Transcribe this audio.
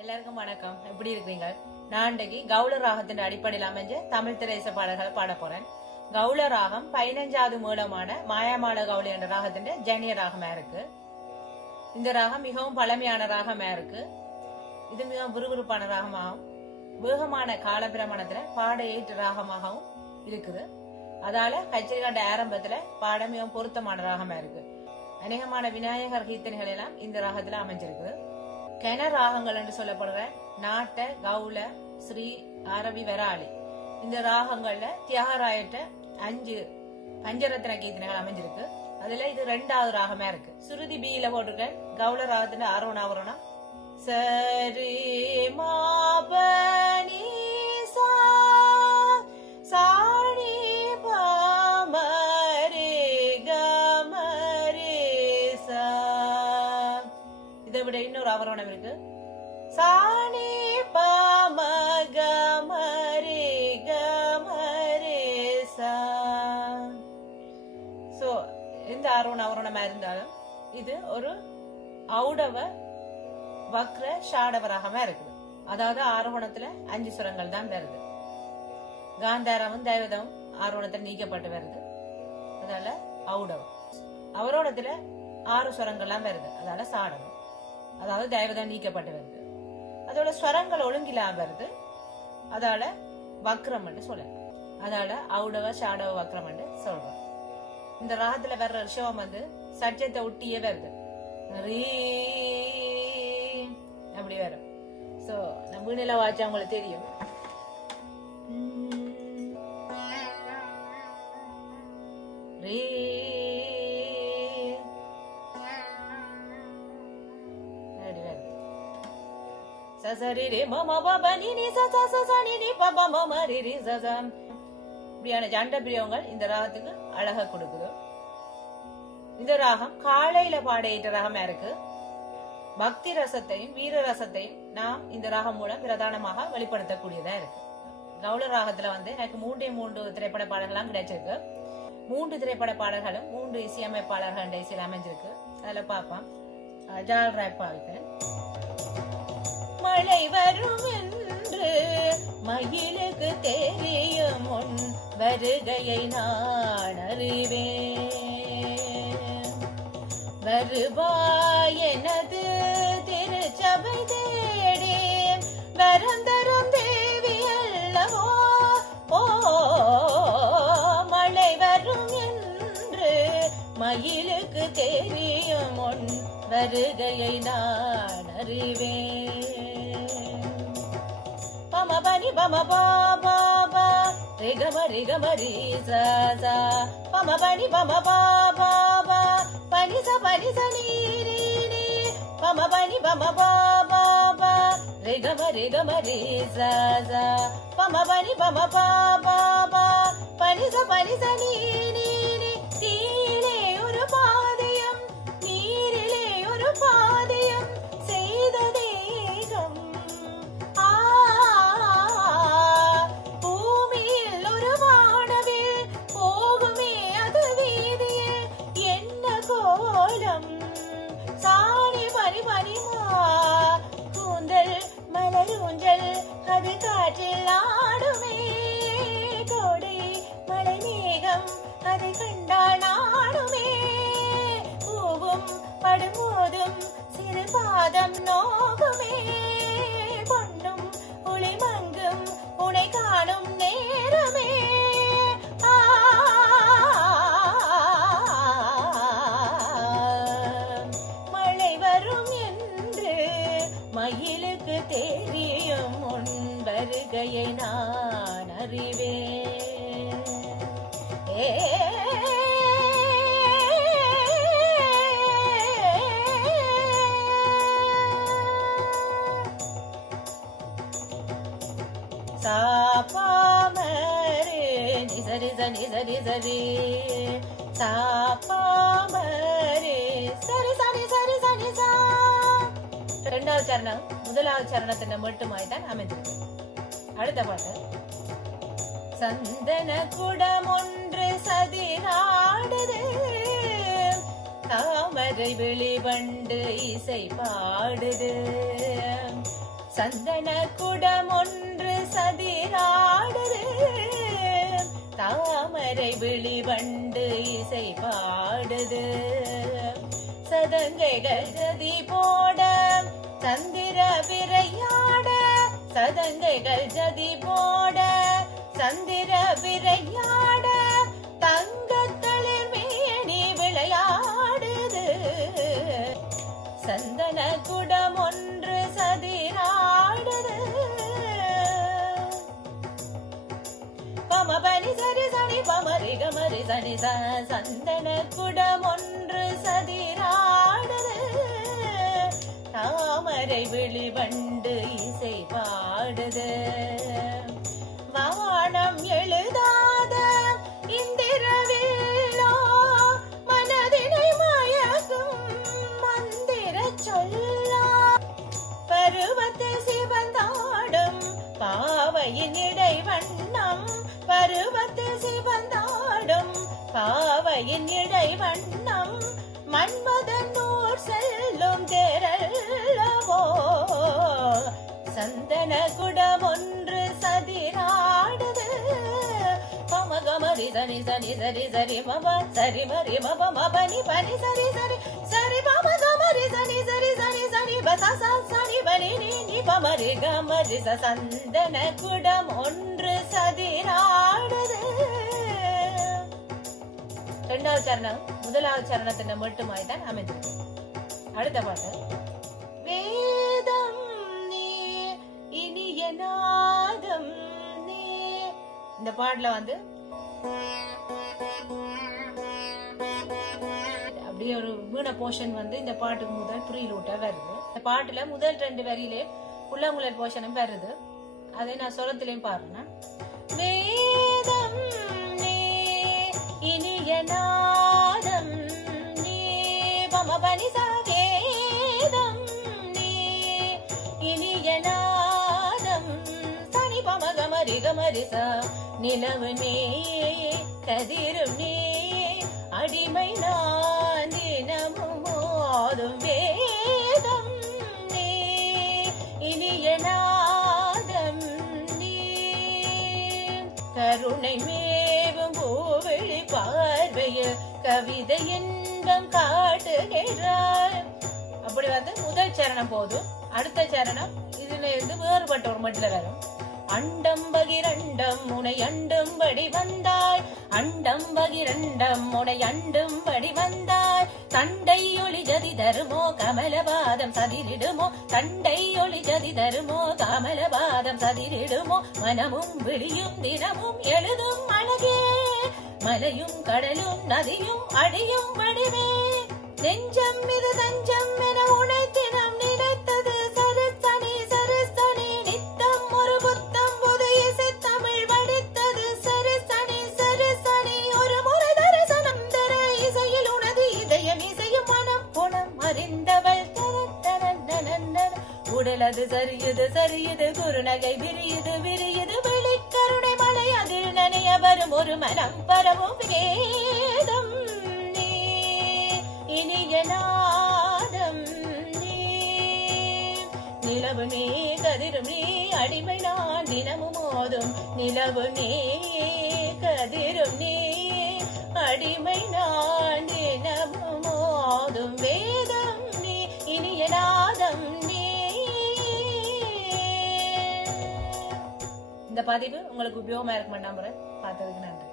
எல்லாருக்கும் வணக்கம். எப்படி இருக்கீங்க? நான் இன்றைக்கு கௌள ராகத்தின் அடிப்படையில் அமைஞ்ச தமிழ் திரைச பாடல்களை பாட போறேன். கௌள ராகம் 15வது மூலமான மாயாமால கௌளி என்ற ராகத்தின் ஜனிய ராகமா இருக்கு. இந்த ராகம் மிகவும் பழமையான ராகமா இருக்கு. இது மிகவும் விறுவிறுப்பான ராகமாகவும் வேகமான காலபிரமாணத்துல பாட ஏற்ற ராகமாகவும் இருக்குது. அதால கச்சேரி கண்ட ஆரம்பத்துல பாட மிகவும் பொருத்தமான ராகமா இருக்கு. அநேகமான விநாயகர் கீர்த்தனைகள் எல்லாம் இந்த ராகத்துல அமைஞ்சிருக்கு. கென ராகங்கள் என்று சொல்லப்படுற நாட்ட, கௌல, ஸ்ரீ, அரபி, வராளி இந்த ராகங்கள்ல தியாகராயற்ற 5 பஞ்சரத்ன கீர்த்தனைகள் அமைஞ்சிருக்கு. அதுல இது 2வது ராகமா இருக்கு. சுருதி பீல போட்டிருக்கேன். கௌல ராகத்துல ஆரோணம் சரி மாபனி சாணி பாமரி கமரி சா. இதை விட இன்னொரு அவரோணம் இருக்கு. சாணி பாம கமரி கமரி சா. சோ இந்த அவரோணமா இருந்தாலும் இது ஒரு ஔடவ வக்ர ஷாடவராகமா இருக்குது. அதாவது ஆரோகணத்துல 5 சுரங்கள் தான் வருது. காந்தாரமும் தைவதமும் ஆரோகணத்துல நீக்கப்பட்டு வருது. அதால ஔடவம். அவரோடத்துல 6 சுரங்கள்லாம் வருது. அதால சாடவம். அதாவது தைவதம் நீக்கப்பட்டு வருது. அதோட ஸ்வரங்கள் ஒழுங்கிலாம் வருது. அதால வக்ரம் சொல்லலாம். அதால ஔடவ ஷாடவ வக்ரம் சொல்றோம். இந்த ராகத்துல வர்ற ரிஷவம் சட்ஜத்தை ஒட்டியே வருது. அப்படி வரும். சோ நம்ம வீணில வாச்சா உங்களுக்கு தெரியும். இப்படியான ஜண்ட பிரியங்கள் இந்த ராகத்துக்கு அழகா கொடுக்குது. இந்த ராகம் காலையில பாட ஏற்ற ராகமா இருக்கு. பக்தி ரசத்தையும் வீர ரசத்தையும் நாம் இந்த ராகம் மூலம் பிரதானமாக வெளிப்படுத்தக்கூடியதா இருக்கு. கௌள ராகத்துல எனக்கு 3 திரைப்பட பாடல்கள்லாம் கிடைச்சிருக்கு. 3 திரைப்பட பாடல்களும் 3 இசையமைப்பாளர்கள் இசையில் அமைஞ்சிருக்கு. அதுல பாப்போம். ஜால் ராக் பாவிக்கிறேன். மழை வரும் என்று மகிழுக்கு தெரியும் உன் வருகையை நான் அறிவேன். வருவாய் எனது திருச்சபை தேடி வரந்தரும் தேவி அல்லவோ. ஓ மழை வரும் என்று மயிலுக்கு தெரியும் உன் வருகையை நான் அறிவேன். பம பனி பம பாபா ரிகம ரிகமரி சா. பம பனி பம பாபா பனி ச நீரி. பம பனி பம பாபா ரிகம ரிகமரி சா. பம பனி பம பாபா பனி ச நீரி. தீயிலே ஒரு பாதையம் நீரிலே ஒரு பாதையம் செய்த தேகம். பூமியில் ஒரு வானவில் போகுமே அது வீதியில் என்ன கோலம். சாணி பனி பனிமா கூந்தல் மலரூஞ்சல் அது காற்றில் ஆடுமே. கோடை மழை மேகம் அதை கண்டால் நாடுமே. பூவும் படுமோதும் சிறு பாதம் நோகுமே. பொன்னும் ஒளி மங்கும் உனை காணும் நேரமே. மழை வரும் என்று மயிலுக்கு தெரியும் உன் வருகையை நான் அறிவேன். சாபாமரே நிசரி சரி சரி சாபாமரே சரி சரி சரி சரி சா. 2வது சரணம் 1வது சரணத்தின் மட்டுமாய் தான் அமைந்திருக்கு. அடுத்த பாட்டு. சந்தன குடம் ஒன்று சதிராடுது தாமரை வெளிவண்டு இசை பாடுது. சந்தன குடம் ஒன்று சதிராடுது தாமரை விழிவண்டு இசை பாடுது சதங்கைகள் ஜதி போட சந்திர விரையாட சதங்கைகள் ஜதி போட சந்திர விரையாட தங்கத்தளிர் மேனி விளையாடுது சந்தன குடம் ஒன்று சதிராடுது பமபனி சரி சனி பமரி கமரி சனி சந்தன குடம் ஒன்று சதிராடுது தாமரை விழிவண்டு இசை பாடுது வானம் எழுதாத இந்திரவில்லோ மனதினை மயக்கும் மந்திர சொல்லா பருவத்தில் சிவந்தாடும் பாவையின் இடை வண்ணம் பருவத்தில் சிவந்தாடும் பாவையின் இடை வண்ணம் மன்மதன் நூர் செல்லும் தேரல்லவோ சந்தன குடம் ஒன்று சதிராடுது பமகமரி சனி சனி சரி சரி மப சரி மரி மப மபனி பனி சரி சரி சரி பமகமரி சனி சரி சனி சனி பச சனி பனி நீ பமரி கமரி சந்தன குடம் ஒன்று சதிராடுது இரண்டாவது சரணம் முதலாவது சரணத்தின் மட்டுமாய் தான் அமைந்திருக்கு அடுத்த பாட்டு வேதம் நீ இனிய நாதம் நீ இந்த பாட்டுல வந்து அப்படியே ஒரு வீண போர்ஷன் வந்து இந்த பாட்டுக்கு முதல் ப்ரீலூட்டா வருது இந்த பாட்டுல முதல் 2 வரியிலே புல்லாங்குழல் போர்ஷனும் வருது அதை நான் சொரத்திலையும் பாருன்னா வேதம் நீ இனிய நாதம் நீ பமபனி வேதம் நீ இனிய நாதம் சனி பமகமரி கமரிசா நிலவு நீ கதிரும் நீ அடிமை நான் தினமும் மோதும் வேதம் நீ இனிய நாதம் நீ கருணை மேவும் பூவிழி பார்வையில் கவிதை இன்பம் காட்டுகிறார் அப்படி வந்து முதல் சரணம் போதும் அடுத்த சரணம் இதுல இருந்து வேறுபட்ட ஒரு மட்டில வரும் அண்டம் பகிரண்டம் உனை அண்டும்படி வந்தாய் அண்டம் பகிரண்டம் உனை அண்டும்படி வந்தாய் தண்டை ஒளி ஜதி தருமோ கமலபாதம் சதிரிடுமோ தண்டை ஒளி ஜதி தருமோ கமலபாதம் சதிரிடுமோ மனமும் விழியும் தினமும் எழுதும் அழகே மலையும் கடலும் நதியும் அடியும் வடிவே நெஞ்சம் இது தஞ்சம் என உனை தினம் நினைத்தது சரசனி சரசனி நித்தம் ஒரு புத்தம் புது இசை தமிழ் வடித்தது சரசனி சரசனி ஒரு முறை தரிசனம் தர இசையில் உனது இதயம் இசையும் மனம் குணம் அறிந்தவள் உடலது சரியது சரியது குறுநகை விரியுது விரியுது வெளிக்கருணை மலை அதில் நனைய வரும் ஒரு மனம் பரவும் வேதம் நீ இனிய நாதம் நீ நிலவு நீ கதிரும் நீ அடிமை நான் தினமும் மோதும் நிலவு நீ கதிரும் நீ அடிமை நான் தினமும் மோதும் வேதம் நீ இனிய நாதம் நீ. இந்த பதிவு உங்களுக்கு உபயோகமா இருக்குமா நம்புறேன். பார்த்ததுக்கு நன்றி.